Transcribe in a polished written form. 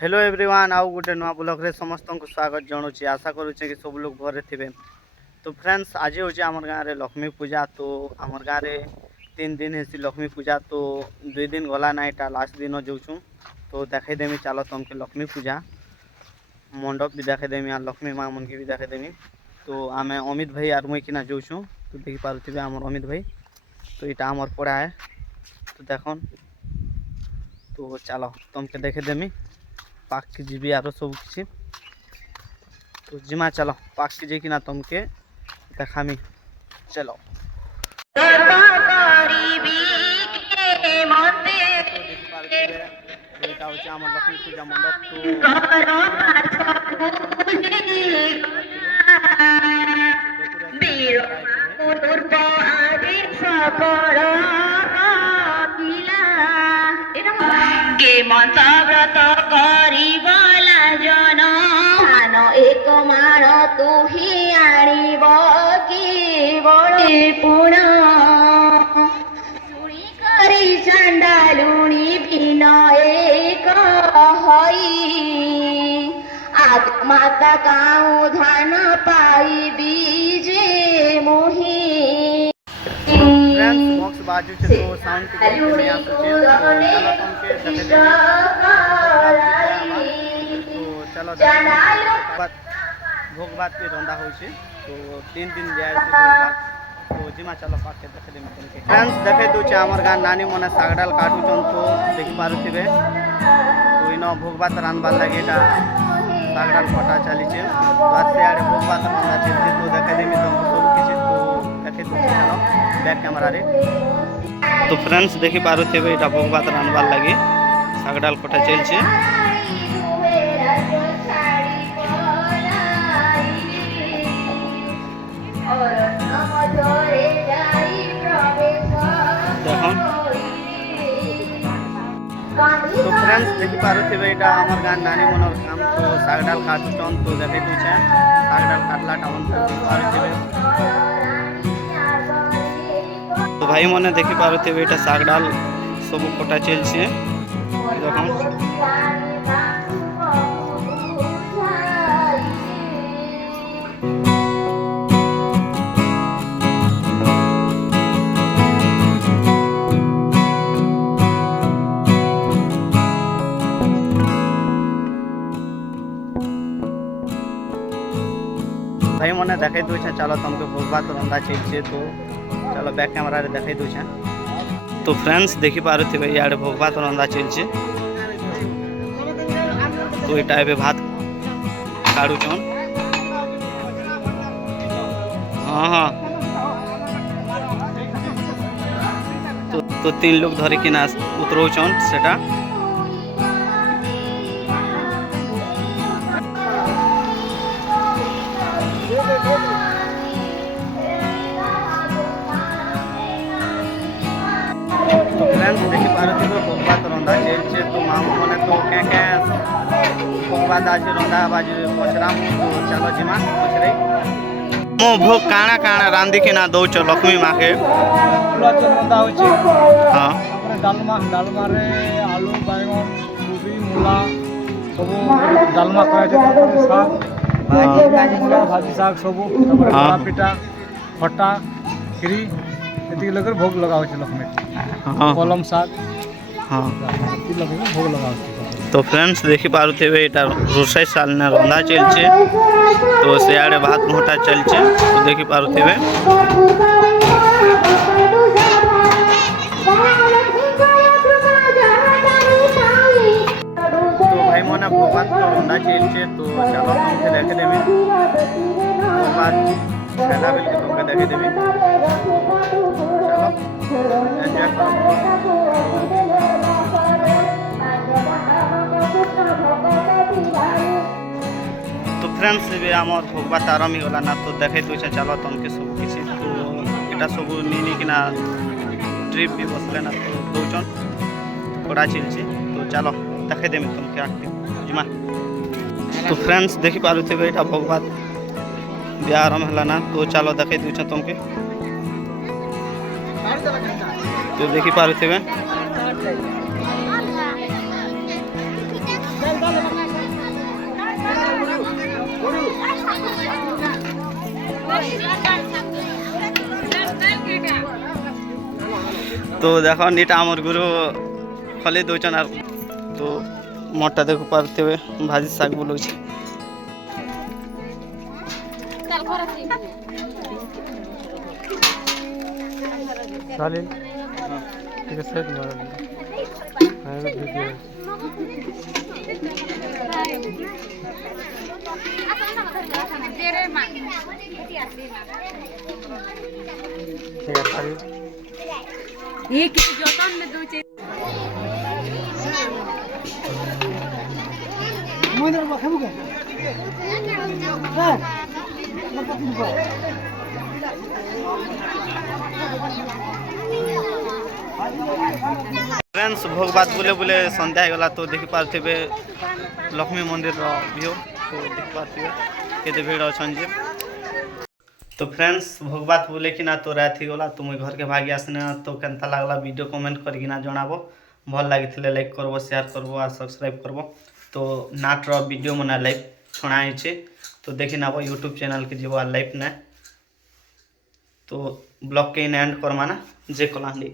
Hello everyone आउ गोटे नुआ ब्लॉग रे समस्त को स्वागत जनाऊँ। आशा करुचे कि सब लोग घरे थे। तो फ्रेंड्स आज हूँ आम गाँव में लक्ष्मी पूजा। तो आम गाँव में 3 दिन है लक्ष्मी पूजा। तो 2 दिन गला ना यहाँ लास्ट दिन जाऊँ। तो देखेदेमी चलो तुमके लक्ष्मी पूजा मंडप भी देखेदेमी और लक्ष्मी माँ मन की भी देखेदेमी। तो आम अमित भाई आर मुई किना जाऊँ। तो देखी पारे आम अमित भाई। तो यहाँ आमर पड़ा है। तो देख तो चलो तुमके देखेदेमी पाक के जीवी आरो सब किसी। तो जिमा चलो पाक के जी ना तुमके देखामी चलो। लक्ष्मी पूजा व्रत करिबला जन मान एक माण तुही आनिब कि बड़ी पुण चुणी करी चंडालुणी बिन एक हई माता काऊ धन पाई बीजे मोही। बॉक्स बाजू से तो साउंड की यहाँ चलो भोग भात भी रंधा हो। तो 3 दिन दिया तो जिमा चलो पाके देखे देमी। फ्रेंड्स देखे दूचे आमर गाँ नानी मने सागडाल काटुचन। तो देखी पारुथिबे तो इन भोग भात रांधबार लगे सागडाल कटा चलीचे। तो आज से आड़े भोग भात रंधा चलते। तो देखे देमी तुमको सब किसी। तो देखे दूचे चलो बैक कैमरा रे। तो फ्रेंड्स देखी पारुथिबे यहाँ भोग भात रांधबार लगे सागडाल कटा चलছে। तो फ्रेंड्स देखी पारुथिबे यहाँ आमर गाँ नानी मनर काम। तो सागडाल काटुचन। तो देखे दूचे सागडाल काटला टाउन पारुथिबे। तो भाई मैंने देखी पारुथिबे यहाँ सागडाल सब कटा चलছে। भाई मैंने देखे दूचे चलो तुमको भोग भात रंधा चलছে। तो चलो बैक कैमरा रे देखे दूचे। तो फ्रेंड्स देखी पारुथिबे यार भोग भात रंधा चलছে। तो ये टाइपे भात काटुचन। हाँ हाँ तो 3 लोग धरे कि उतरौचन सेटा। तो फ्रेंड्स देखी पारुथिबे भोग भात रंधा चलছে। तो मामा मने तो क्या क्या भोग भात आज रंधा बाजी पचराम। तो चलो जिमा पचरे मो भोग काଣା काଣା रांधी के ना दौच लक्ष्मी माँ के। हाँ डालमा रे आलू बैगन कोबी मूला सब डालमा साग भाजी साग सब पिठा खटा खीरी ये लगे भोग लगा लक्ष्मी कलम साग। हाँ भोग लगा। तो फ्रेंड्स देखी पारुथिबे এটা रोषाई साल ने रंधा चलছে। तो सियाड़े भात मोटा चलছে। तो देखी पारुथिबे तो भाई मने भोग भात रंधा चलছে। तो चलो तुमके देखे देमी भोग भात खाना बेल के तुमके देखे देमी। चलो एंजॉय करो। तो फ्रेंड्स भी आमर भोग भात आरम्भ ही गला ना। तो देखे दूचे चलो तुमके सब किसी। तो यहाँ सब नी किना ट्रिप भी बसले ना। तो दौचन कड़ा चलছে। तो चलो देखे देमी तुमके आके जिमा। तो फ्रेंड्स देखी पारुथिबे यहाँ भोग भात दिया आरम्भ है ना। तो चलो देखे दूचे तुमके। तो देखी पारुथिबे তো দেখো নিটা আমার গুরু খলি দৌছন আর তো মোটা দেখো পারতেবে ভাজি শাক বলছে चालेल ठीक आहे साहेब मला ठीक आहे चालेल फ्रेंड्स भोग बात बोले बोले सन्ध्या होगा तो देखी पार्थे लक्ष्मी मंदिर व्यू तो देखी पार्थे केते भीड़ अच्छन जे तो फ्रेंड्स भोग बात बोले कि ना तो रात ही गला तुम घर के भागी आसने तो केनता लागला वीडियो कमेंट करना जनाबो भल लगी लाइक करबो शेयर करबो और सब्सक्राइब करबो तो नाटर वीडियो मना लाइव छुणाई तो देखी ना यूट्यूब चैनल के जीव लाइव ना तो ब्लॉग के एंड करमाना जे कलाहांडी।